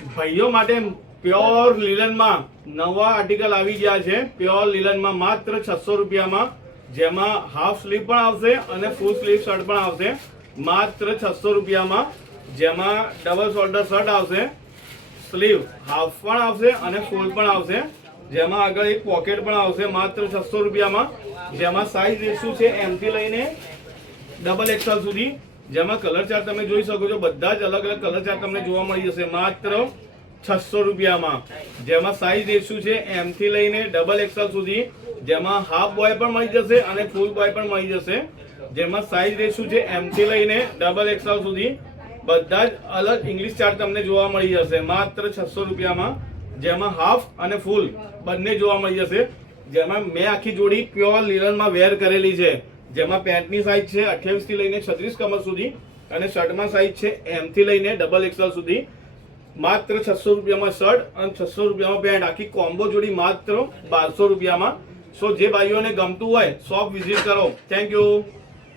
ભાઈઓ માટે પ્યોર લીલનમાં નવા આર્ટિકલ આવી ગયા છે। પ્યોર લીલનમાં માત્ર 600 રૂપિયામાં, જેમાં હાફ સ્લીવ પણ આવશે અને ફૂલ સ્લીવ શર્ટ પણ આવશે। માત્ર 600 રૂપિયામાં, જેમાં ડબલ શોલ્ડર શર્ટ આવશે, સ્લીવ હાફ પણ આવશે અને ફૂલ પણ આવશે, જેમાં આગળ એક પોકેટ પણ આવશે। માત્ર 600 રૂપિયામાં, જેમાં સાઇઝ રેશિયો છે M થી લઈને ડબલ XL સુધી, જેમાં કલર ચાર્ટ તમે જોઈ શકો છો, બધા જ અલગ અલગ કલર ચાર્ટ તમને જોવા મળી જશે। માત્ર 600 રૂપિયામાં, જેમાં સાઇઝ રેશિયો છે M થી લઈને ડબલ XL સુધી, જેમાં હાફ બોય પણ મળી જશે અને ફૂલ બોય પણ મળી જશે, જેમાં સાઇઝ રેશિયો છે M થી લઈને ડબલ XL સુધી, બધા જ અલગ ઇંગ્લિશ ચાર્ટ તમને જોવા મળી જશે। માત્ર 600 રૂપિયામાં, જેમાં હાફ અને ફૂલ બંને જોવા મળી જશે, જેમાં મેં આખી જોડી પ્યોર લીલનમાં વેર કરેલી છે, જેમાં પેન્ટની સાઇઝ છે 28 થી લઈને 36 કમર સુધી અને શર્ટમાં સાઇઝ છે M થી લઈને ડબલ XL સુધી। માત્ર 600 રૂપિયામાં શર્ટ અને 600 રૂપિયામાં પેન્ટ, આખી કોમ્બો જોડી માત્ર 1200 રૂપિયામાં। સો જે ભાઈઓને ગમતું હોય શોપ વિઝિટ કરો। Thank you.